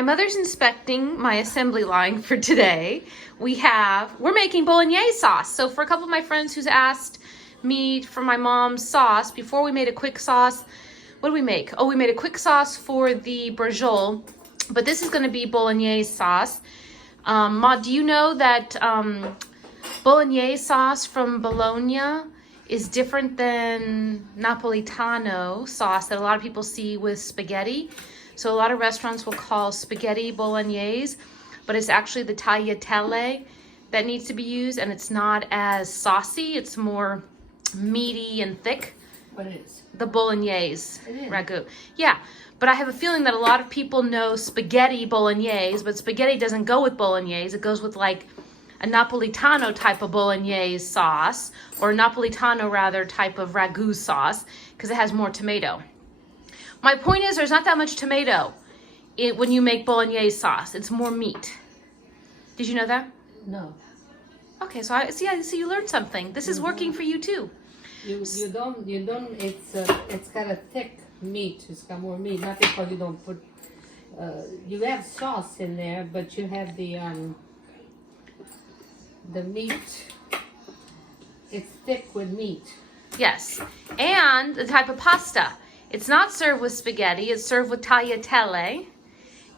My mother's inspecting my assembly line for today. We're making bolognese sauce. So for a couple of my friends who's asked me for my mom's sauce, before we made a quick sauce, what did we make? Oh, we made a quick sauce for the brajol, but this is gonna be bolognese sauce. Ma, do you know that bolognese sauce from Bologna is different than Napolitano sauce that a lot of people see with spaghetti? So a lot of restaurants will call spaghetti bolognese, but it's actually the tagliatelle that needs to be used, and it's not as saucy. It's more meaty and thick. What is? The bolognese ragu. Yeah, but I have a feeling that a lot of people know spaghetti bolognese, but spaghetti doesn't go with bolognese. It goes with like a Napolitano type of bolognese sauce, or Napolitano rather type of ragu sauce, because it has more tomato. My point is, there's not that much tomato when you make bolognese sauce. It's more meat. Did you know that? No. Okay, so I see you learned something. This is working for you too. You don't. It's got a thick meat. It's got more meat. Not because you don't put. You have sauce in there, but you have the meat. It's thick with meat. Yes, and the type of pasta. It's not served with spaghetti. It's served with tagliatelle,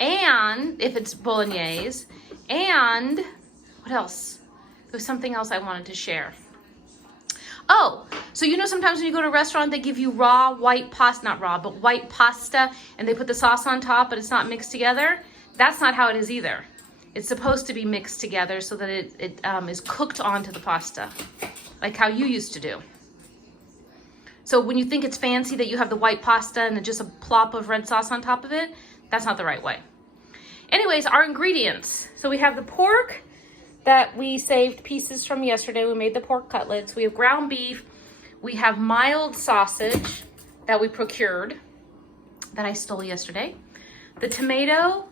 and if it's bolognese, and what else? There's something else I wanted to share. Oh, so you know sometimes when you go to a restaurant, they give you raw white pasta, not raw, but white pasta, and they put the sauce on top, but it's not mixed together? That's not how it is either. It's supposed to be mixed together so that it is cooked onto the pasta, like how you used to do. So when you think it's fancy that you have the white pasta and then just a plop of red sauce on top of it, that's not the right way. Anyways, our ingredients. So we have the pork that we saved pieces from yesterday. We made the pork cutlets. We have ground beef. We have mild sausage that we procured, that I stole yesterday. The tomato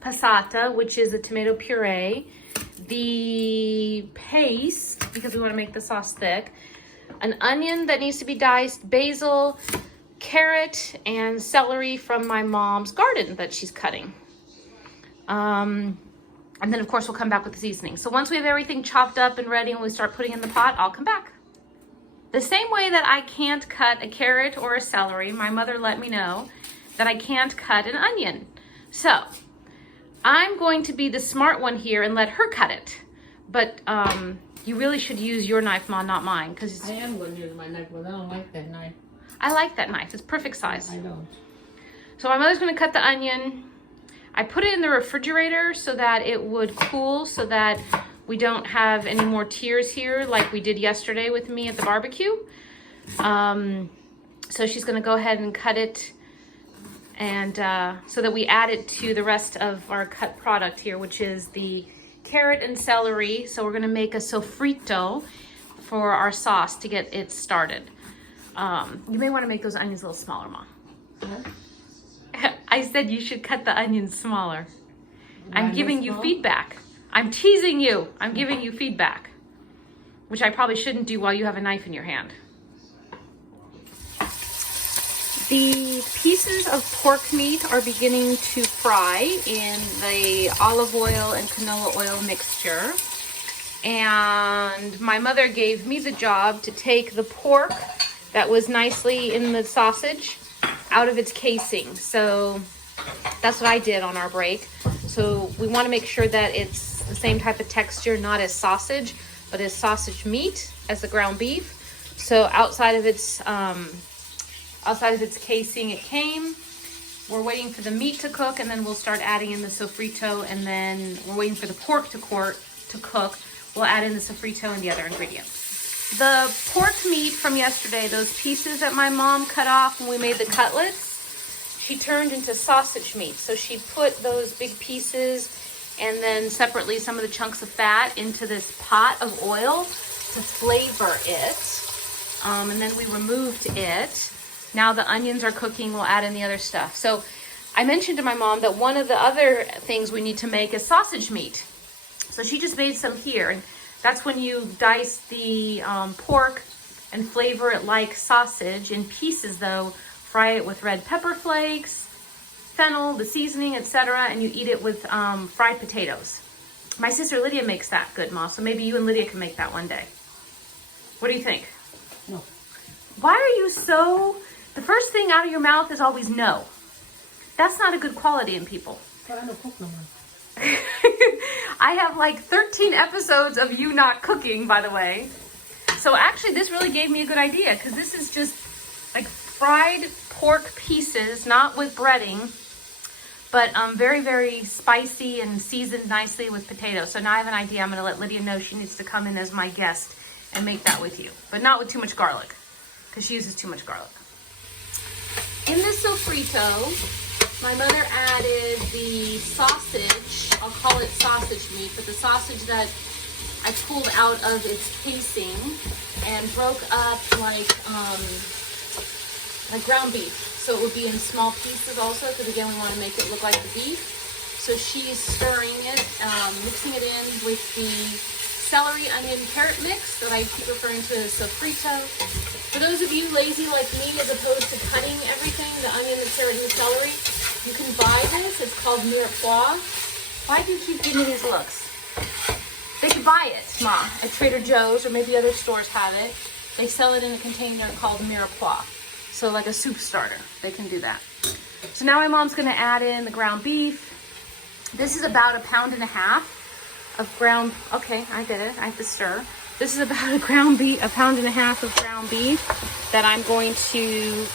passata, which is a tomato puree. The paste, because we want to make the sauce thick. An onion that needs to be diced, basil, carrot, and celery from my mom's garden that she's cutting. And then, of course, we'll come back with the seasoning. So once we have everything chopped up and ready and we start putting in the pot, I'll come back. The same way that I can't cut a carrot or a celery, my mother let me know that I can't cut an onion. So I'm going to be the smart one here and let her cut it. But you really should use your knife, Ma, not mine. I am going to use my knife, but I don't like that knife. I like that knife. It's perfect size. I don't. So my mother's going to cut the onion. I put it in the refrigerator so that it would cool, so that we don't have any more tears here like we did yesterday with me at the barbecue. So she's going to go ahead and cut it, and so that we add it to the rest of our cut product here, which is the carrot and celery. So we're going to make a sofrito for our sauce to get it started. You may want to make those onions a little smaller, Mom. Huh? I said you should cut the onions smaller. I'm giving you feedback. I'm teasing you. I'm giving you feedback, which I probably shouldn't do while you have a knife in your hand. The pieces of pork meat are beginning to fry in the olive oil and canola oil mixture. And my mother gave me the job to take the pork that was nicely in the sausage out of its casing. So that's what I did on our break. So we want to make sure that it's the same type of texture, not as sausage, but as sausage meat as the ground beef. So outside of its casing it came. We're waiting for the meat to cook, and then we'll start adding in the sofrito, and then we're waiting for the pork to cook. We'll add in the sofrito and the other ingredients. The pork meat from yesterday, those pieces that my mom cut off when we made the cutlets, she turned into sausage meat. So she put those big pieces and then separately some of the chunks of fat into this pot of oil to flavor it. And then we removed it. Now the onions are cooking, we'll add in the other stuff. So I mentioned to my mom that one of the other things we need to make is sausage meat. So she just made some here. And that's when you dice the pork and flavor it like sausage in pieces though. Fry it with red pepper flakes, fennel, the seasoning, etc., and you eat it with fried potatoes. My sister Lydia makes that good, Ma, so maybe you and Lydia can make that one day. What do you think? No. Why are you so... The first thing out of your mouth is always no. That's not a good quality in people. But I don't cook no more. I have like 13 episodes of you not cooking, by the way. So actually, this really gave me a good idea, because this is just like fried pork pieces, not with breading, but very, very spicy and seasoned nicely with potatoes. So now I have an idea. I'm going to let Lydia know she needs to come in as my guest and make that with you, but not with too much garlic, because she uses too much garlic. In this sofrito, my mother added the sausage. I'll call it sausage meat, but the sausage that I pulled out of its casing and broke up like ground beef. So it would be in small pieces also, because again, we want to make it look like the beef. So she's stirring it, mixing it in with the celery, onion, carrot mix that I keep referring to as sofrito. For those of you lazy like me, as opposed to cutting everything, the onion, the carrot, and the celery, you can buy this. It's called mirepoix. Why do you keep giving me these looks? They can buy it, Ma, at Trader Joe's, or maybe other stores have it. They sell it in a container called mirepoix. So like a soup starter, they can do that. So now my mom's gonna add in the ground beef. This is about 1.5 pounds of ground, okay, I did it, I have to stir. This is about a pound and a half of ground beef that I'm going to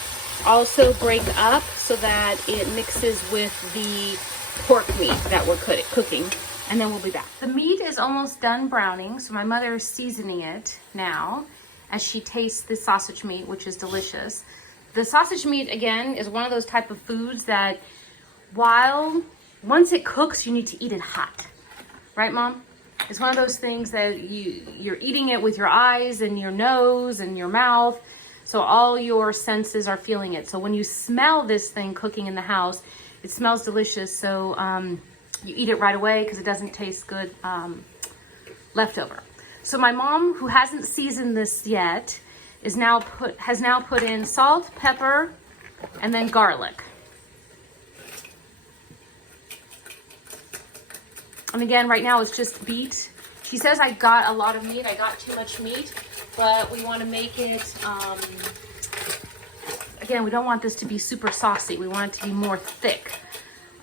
also break up so that it mixes with the pork meat that we're cooking, and then we'll be back. The meat is almost done browning, so my mother is seasoning it now as she tastes the sausage meat, which is delicious. The sausage meat, again, is one of those type of foods that once it cooks, you need to eat it hot. Right, Mom? It's one of those things that you're eating it with your eyes and your nose and your mouth. So all your senses are feeling it. So when you smell this thing cooking in the house, it smells delicious. So you eat it right away because it doesn't taste good leftover. So my mom, who hasn't seasoned this yet, has now put in salt, pepper, and then garlic. And again, right now it's just beet. She says I got a lot of meat. I got too much meat, but we want to make it, again, we don't want this to be super saucy. We want it to be more thick,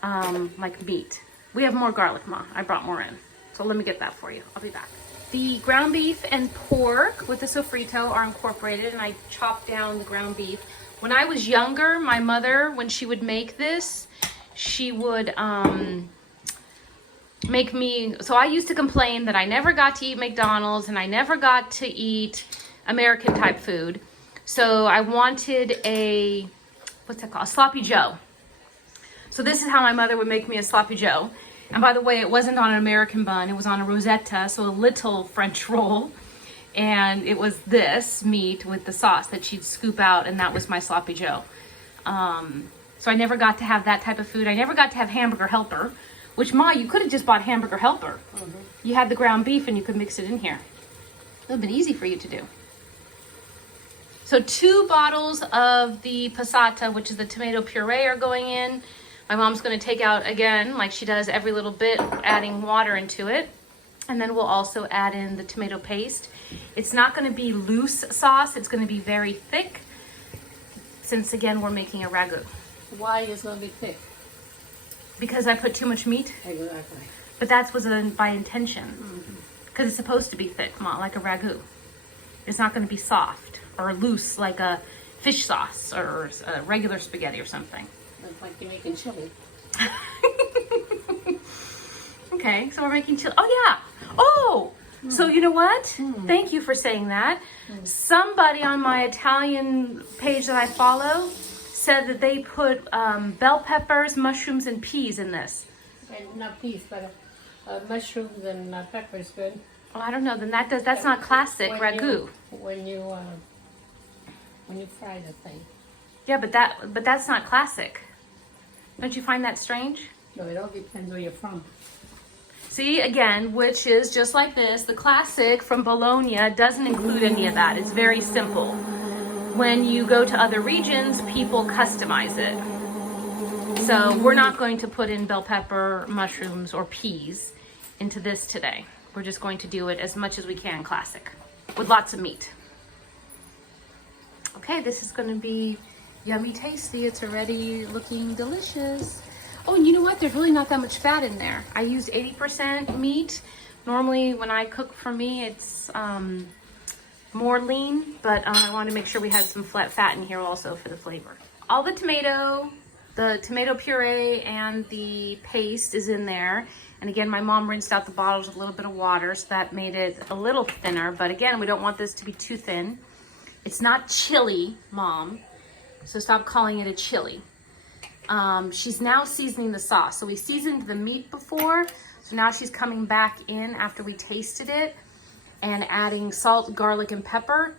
like meat. We have more garlic, Ma. I brought more in. So let me get that for you. I'll be back. The ground beef and pork with the sofrito are incorporated, and I chopped down the ground beef. When I was younger, my mother, when she would make this, she would, make me, so I used to complain that I never got to eat McDonald's and I never got to eat American type food. So I wanted a, what's that called? A sloppy Joe. So this is how my mother would make me a sloppy Joe. And by the way, it wasn't on an American bun, it was on a Rosetta, so a little French roll. And it was this meat with the sauce that she'd scoop out, and that was my sloppy Joe. So I never got to have that type of food. I never got to have hamburger helper. Which, Ma, you could have just bought hamburger helper. Mm-hmm. You had the ground beef and you could mix it in here. It would have been easy for you to do. So 2 bottles of the passata, which is the tomato puree, are going in. My mom's going to take out, again, like she does every little bit, adding water into it. And then we'll also add in the tomato paste. It's not going to be loose sauce. It's going to be very thick, since, again, we're making a ragu. Why is it going to be thick? Because I put too much meat. Exactly. But that was by intention. Because it's supposed to be thick, Ma, like a ragu. It's not going to be soft or loose like a fish sauce or a regular spaghetti or something. It's like you're making chili. Okay, so we're making chili. Oh, yeah. Oh, so you know what? Thank you for saying that. Somebody on my Italian page that I follow said that they put bell peppers, mushrooms, and peas in this. And not peas, but mushrooms and peppers good. Oh, I don't know. Then that's not classic ragu. When you fry the thing. Yeah, but that's not classic. Don't you find that strange? No, it all depends where you're from. See, again, which is just like this. The classic from Bologna doesn't include any of that. It's very simple. When you go to other regions, people customize it. So we're not going to put in bell pepper, mushrooms, or peas into this today. We're just going to do it as much as we can classic with lots of meat. Okay, this is going to be yummy tasty. It's already looking delicious. Oh, and you know what? There's really not that much fat in there. I used 80% meat. Normally when I cook for me, it's more lean, but I wanted to make sure we had some flat fat in here also for the flavor. All the tomato puree and the paste is in there. And again, my mom rinsed out the bottles with a little bit of water, so that made it a little thinner. But again, we don't want this to be too thin. It's not chili, Mom, so stop calling it a chili. She's now seasoning the sauce. So we seasoned the meat before, so now she's coming back in after we tasted it and adding salt, garlic, and pepper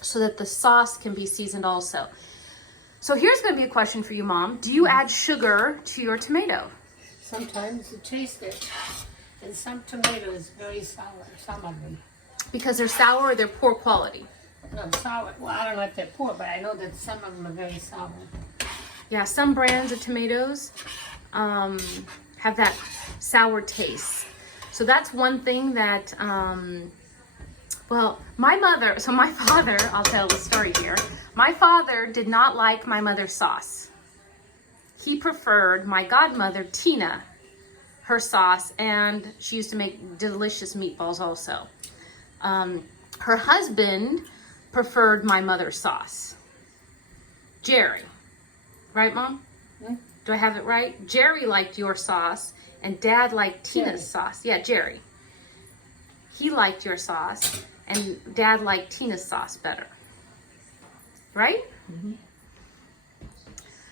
so that the sauce can be seasoned also. So here's going to be a question for you, Mom. Do you add sugar to your tomato? Sometimes you taste it, and some tomato is very sour, some of them. Because they're sour or they're poor quality? No, sour. Well, I don't know if they're poor, but I know that some of them are very sour. Yeah, some brands of tomatoes have that sour taste. So that's one thing that, well, my father, I'll tell the story here. My father did not like my mother's sauce. He preferred my godmother, Tina, her sauce, and she used to make delicious meatballs also. Her husband preferred my mother's sauce. Jerry. Right, Mom? Hmm? Do I have it right? Jerry liked your sauce, and Dad liked Tina's sauce. Yeah, Jerry. He liked your sauce, and Dad liked Tina's sauce better. Right? Mm-hmm.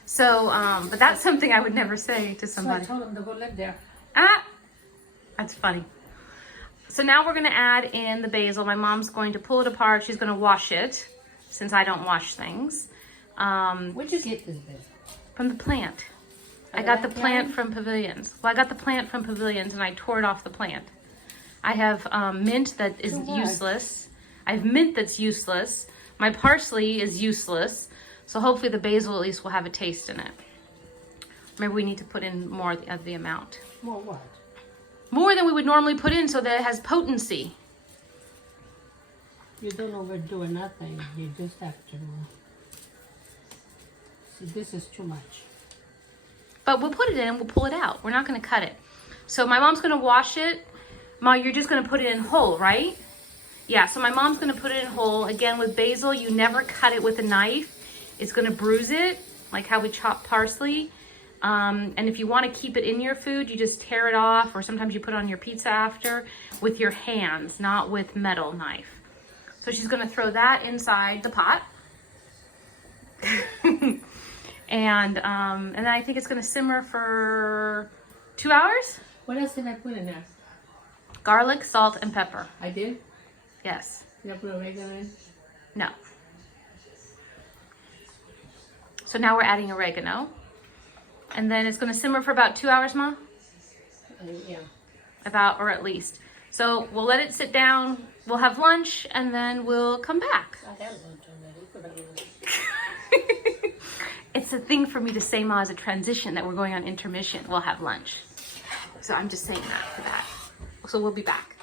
So, but that's something I would never say to somebody. So I told him to go live there. Ah! That's funny. So now we're going to add in the basil. My mom's going to pull it apart. She's going to wash it, since I don't wash things. Where'd you get this basil? From the plant. I got the plant from Pavilions. Well, I got the plant from Pavilions and I tore it off the plant. I have mint that is useless. I have mint that's useless. My parsley is useless. So hopefully the basil at least will have a taste in it. Maybe we need to put in more of the amount. More what? More than we would normally put in so that it has potency. You don't overdo nothing. You just have to... See, this is too much. But we'll put it in and we'll pull it out. We're not going to cut it. So my mom's going to wash it. Ma, you're just going to put it in whole, right? Yeah, so my mom's going to put it in whole. Again, with basil, you never cut it with a knife. It's going to bruise it, like how we chop parsley. And if you want to keep it in your food, you just tear it off, or sometimes you put it on your pizza after with your hands, not with metal knife. So she's going to throw that inside the pot. And then I think it's going to simmer for 2 hours. What else did I put in there? Garlic, salt, and pepper. I did? Yes. Did I put oregano in? No. So now we're adding oregano. And then it's going to simmer for about 2 hours, Ma? Yeah. About, or at least. So we'll let it sit down. We'll have lunch, and then we'll come back. I have lunch already. It's a thing for me to say, Ma, as a transition that we're going on intermission. We'll have lunch. So I'm just saying that for that. So we'll be back.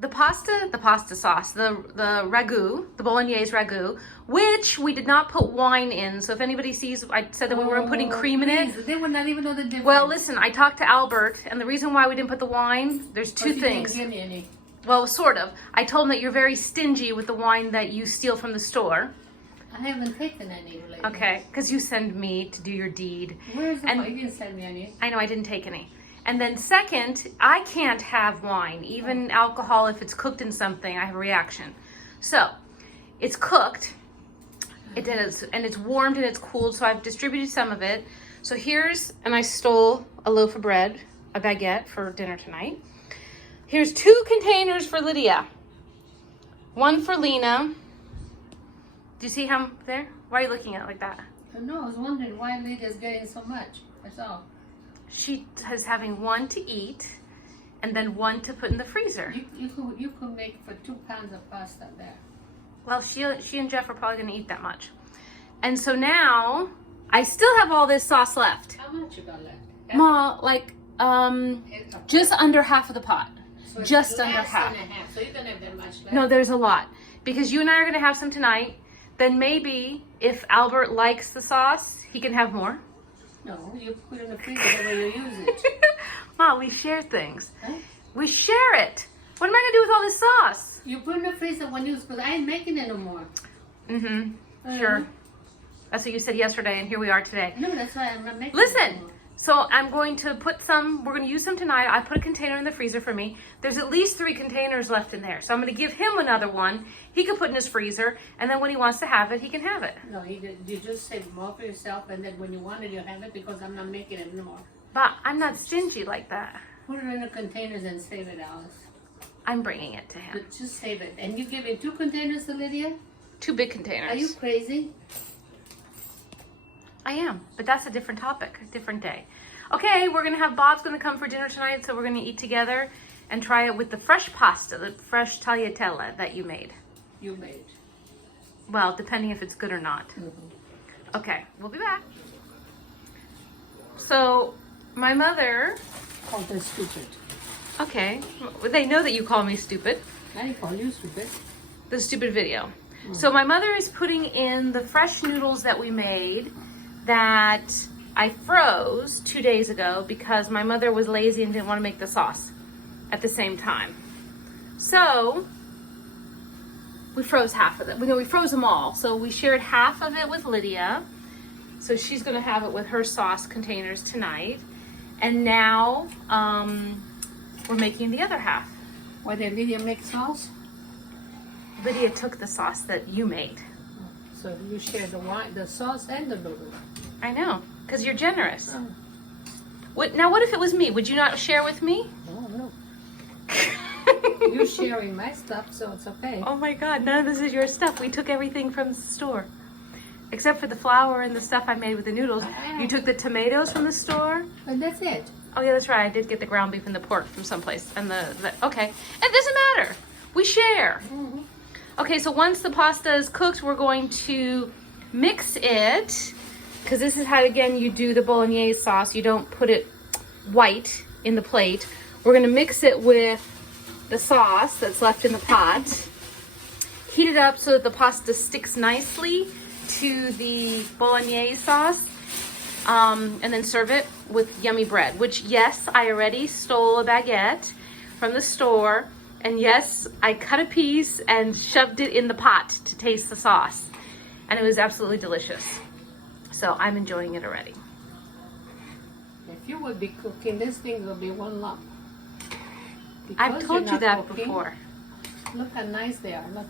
The pasta sauce, the ragu, the bolognese ragu, which we did not put wine in. So if anybody sees, I said that we weren't putting cream in it. They would not even know the difference. Well, listen, I talked to Albert, and the reason why we didn't put the wine, there's two things. Didn't give me any. Well, sort of. I told him that you're very stingy with the wine that you steal from the store. I haven't taken any lately. Okay, because you send me to do your deed. Where's the wine? You didn't send me any. I know, I didn't take any. And then second, I can't have wine, even alcohol, if it's cooked in something, I have a reaction. So, it's cooked, and it's warmed and it's cooled, so I've distributed some of it. So here's, and I stole a loaf of bread, a baguette for dinner tonight. Here's 2 containers for Lydia. One for Lena. Do you see how there? Why are you looking at it like that? No, I was wondering why Lydia's getting so much. That's all. She is having 1 to eat, and then 1 to put in the freezer. You could make for 2 pounds of pasta there. Well, she and Jeff are probably gonna eat that much. And so now, I still have all this sauce left. How much you got left? Ma, like, just under half of the pot. So just it's under less half. than a half. So you don't have that much left. No, there's a lot. Because you and I are gonna have some tonight. Then maybe, if Albert likes the sauce, he can have more. No, you put it in the freezer the way you use it. Ma, we share things. Huh? We share it. What am I gonna do with all this sauce? You put it in the freezer when you use, because I ain't making it no more. Mm-hmm. Sure. That's what you said yesterday, and here we are today. No, that's why I'm not making it Listen, no more. so I'm going to put some, we're going to use some tonight. I put a container in the freezer for me. There's at least 3 containers left in there. So I'm going to give him another one. He can put in his freezer, and then when he wants to have it, he can have it. No, you just save more for yourself, and then when you want it, you have it, because I'm not making it no more. But I'm not stingy like that. Put it in the containers and save it, Alice. I'm bringing it to him. But just save it. And you give me 2 containers to Lydia? 2 big containers. Are you crazy? I am, but that's a different topic, a different day. Okay, we're going to have Bob's going to come for dinner tonight, so we're going to eat together and try it with the fresh pasta, the fresh tagliatelle that you made. You made. Well, depending if it's good or not. Mm-hmm. Okay, we'll be back. So, my mother... Oh, that's stupid. Okay, they know that you call me stupid. I didn't call you stupid. The stupid video. So my mother is putting in the fresh noodles that we made that I froze 2 days ago because my mother was lazy and didn't want to make the sauce at the same time. So we froze half of them. We froze them all. So we shared half of it with Lydia. So she's going to have it with her sauce containers tonight. And now we're making the other half. Why did Lydia make sauce? Lydia took the sauce that you made. So you share the sauce and the noodle. I know, because you're generous. Oh. What if it was me? Would you not share with me? Oh, no. You're sharing my stuff, so it's okay. Oh my God, none of this is your stuff. We took everything from the store. Except for the flour and the stuff I made with the noodles. You took the tomatoes from the store. And that's it. Oh yeah, that's right. I did get the ground beef and the pork from someplace. And okay. It doesn't matter. We share. Mm-hmm. Okay, so once the pasta is cooked, we're going to mix it. Because this is how, again, you do the bolognese sauce. You don't put it white in the plate. We're going to mix it with the sauce that's left in the pot. Heat it up so that the pasta sticks nicely to the bolognese sauce. And then serve it with yummy bread. Which, yes, I already stole a baguette from the store. And yes, I cut a piece and shoved it in the pot to taste the sauce. And it was absolutely delicious. So I'm enjoying it already. If you would be cooking, this thing will be one lump. I've Because told you're you not that cooking, before. Look how nice they are. Look,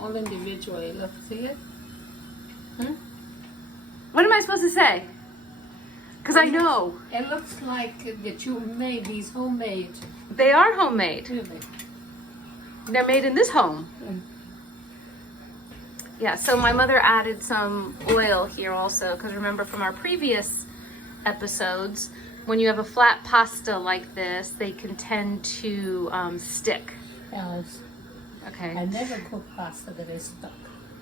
all individually. Look, see it? What am I supposed to say? Because I know. It looks like that you made these homemade. They are homemade. Really. They're made in this home. Mm. Yeah, so my mother added some oil here also, because remember from our previous episodes, when you have a flat pasta like this, they can tend to stick. Alice, Okay. I never cook pasta that is stuck.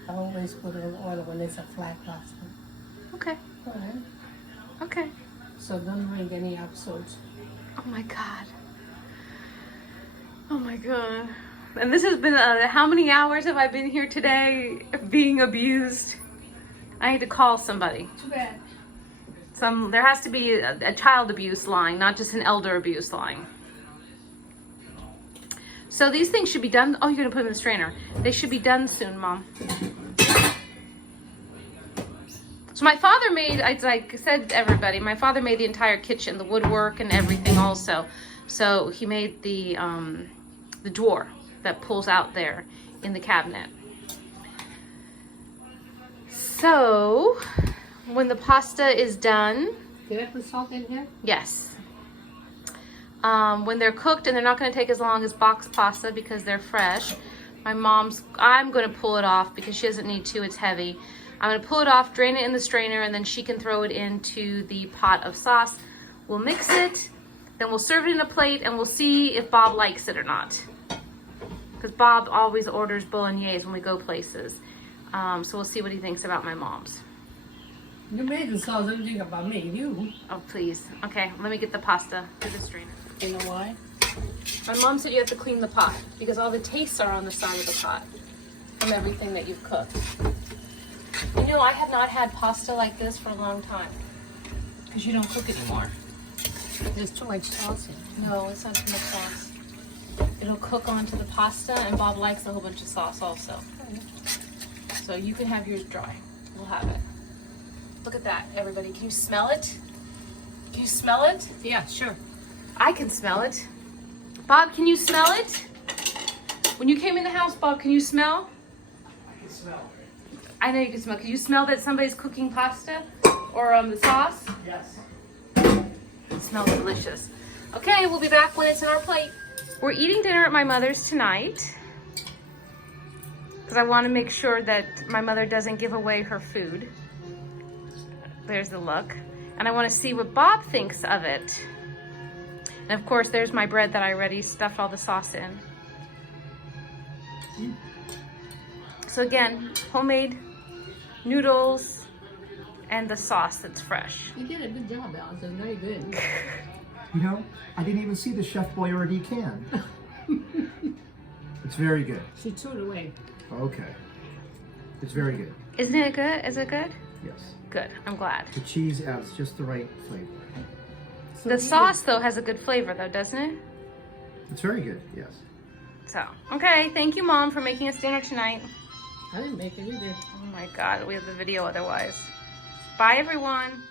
I always put it in oil when it's a flat pasta. Okay. All right. Okay. So don't bring any episodes. Oh my God. Oh my God. And this has been, how many hours have I been here today being abused? I need to call somebody. Too bad. There has to be a child abuse line, not just an elder abuse line. So these things should be done. Oh, you're gonna put them in the strainer. They should be done soon, Mom. So my father made, like I said to everybody, my father made the entire kitchen, the woodwork and everything also. So he made the drawer that pulls out there in the cabinet. So when the pasta is done, Did I put salt in here? yes. When they're cooked, and they're not going to take as long as box pasta because they're fresh. I'm going to pull it off because she doesn't need to, it's heavy. I'm going to pull it off, drain it in the strainer, and then she can throw it into the pot of sauce. We'll mix it, then we'll serve it in a plate, and we'll see if Bob likes it or not. Because Bob always orders bolognese when we go places. So we'll see what he thinks about my mom's. You made the sauce, don't think about me, you. Oh, please. Okay, let me get the pasta to the strainer. You know why? My mom said you have to clean the pot because all the tastes are on the side of the pot from everything that you've cooked. You know, I have not had pasta like this for a long time because you don't cook anymore. There's too much sauce in it. No, it's not too much sauce. It'll cook onto the pasta, and Bob likes a whole bunch of sauce also. So you can have yours dry. We'll have it. Look at that, everybody. Can you smell it? Can you smell it? Yeah, sure. I can smell it. Bob, can you smell it? When you came in the house, Bob, can you smell? I can smell it. I know you can smell. Can you smell that somebody's cooking pasta? Or the sauce? Yes. It smells delicious. Okay, we'll be back when it's in our plate. We're eating dinner at my mother's tonight because I want to make sure that my mother doesn't give away her food. There's the look. And I want to see what Bob thinks of it. And of course, there's my bread that I already stuffed all the sauce in. So again, homemade noodles and the sauce that's fresh. You did a good job, Alice. It's very good. You know, I didn't even see the Chef Boyardee can. It's very good. She threw it away. Okay. It's very good. Isn't it good? Is it good? Yes. Good. I'm glad. The cheese adds just the right flavor. So The you sauce, though, has a good flavor, though, doesn't it? It's very good, yes. So, okay. Thank you, Mom, for making us dinner tonight. I didn't make it either. Oh, my God. We have the video otherwise. Bye, everyone.